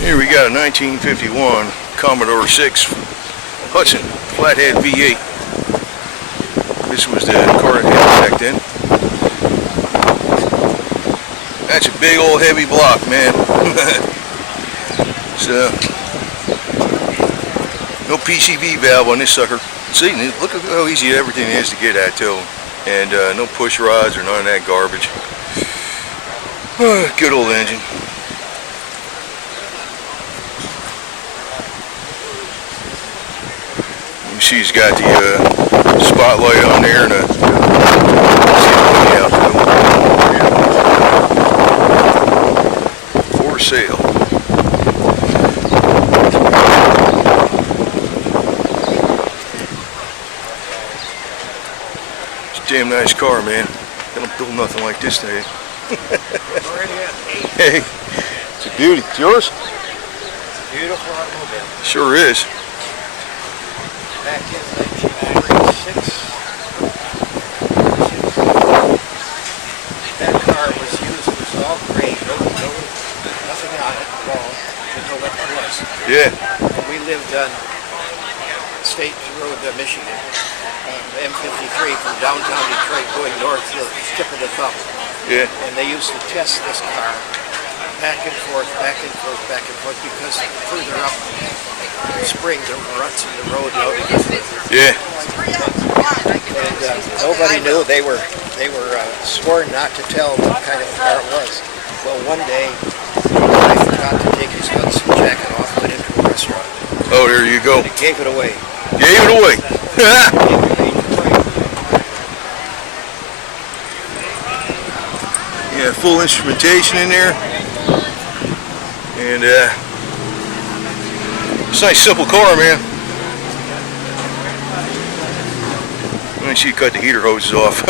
Here we got a 1951 Commodore 6 Hudson flathead V8. This was the car it had back then. That's a big old heavy block, man. So, no PCV valve on this sucker. See, look at how easy everything is to get at too. And no push rods or none of that garbage. Good old engine. You see he's got the spotlight on there and for sale. It's a damn nice car, man. They don't build nothing like this today. Hey, it's a beauty. It's yours? Beautiful automobile. Sure is. Back in 1946, that car was used. It was all gray, nothing on it at all. Didn't know what it was. Yeah. We lived on State Road, Michigan, M53 from downtown Detroit going north to the tip of the thumb. Yeah. And they used to test this car back and forth, back and forth, back and forth, because further up in spring there were ruts in the road. Yeah. And nobody knew. They were sworn not to tell what kind of car it was. Well, one day I forgot to take his Hudson jacket off, went into a restaurant. Oh, there you go. And he gave it away. Gave it away. Yeah, full instrumentation in there. And it's a nice simple car, man. Let me see you cut the heater hoses off.